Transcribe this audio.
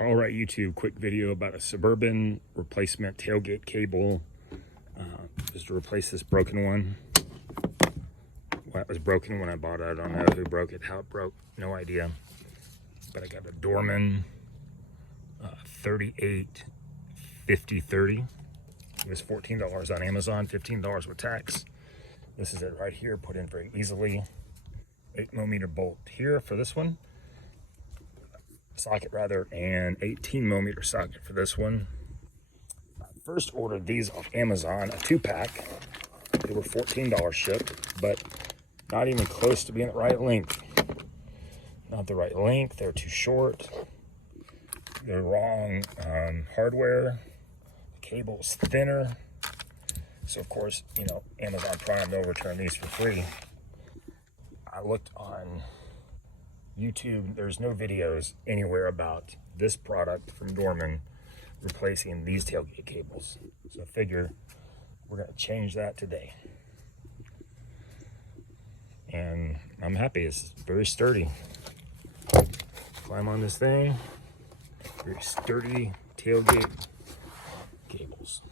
All right, YouTube, quick video about a Suburban replacement tailgate cable. Just to replace this broken one. Well, it was broken when I bought it. I don't know who broke it, how it broke, no idea. But I got a Dorman 385030. It was $14 on Amazon, $15 with tax. This is it right here, put in very easily. 8mm bolt here for this one. Socket rather, and 18mm socket for this one. I first ordered these off Amazon, a 2-pack. They were $14 shipped, but not even close to being the right length. Not the right length, they're too short. They're wrong hardware. The cable's thinner. So of course, you know, Amazon Prime, they'll return these for free. I looked on YouTube, there's no videos anywhere about this product from Dorman replacing these tailgate cables. So I figure we're gonna change that today. And I'm happy, it's very sturdy. Climb on this thing, very sturdy tailgate cables.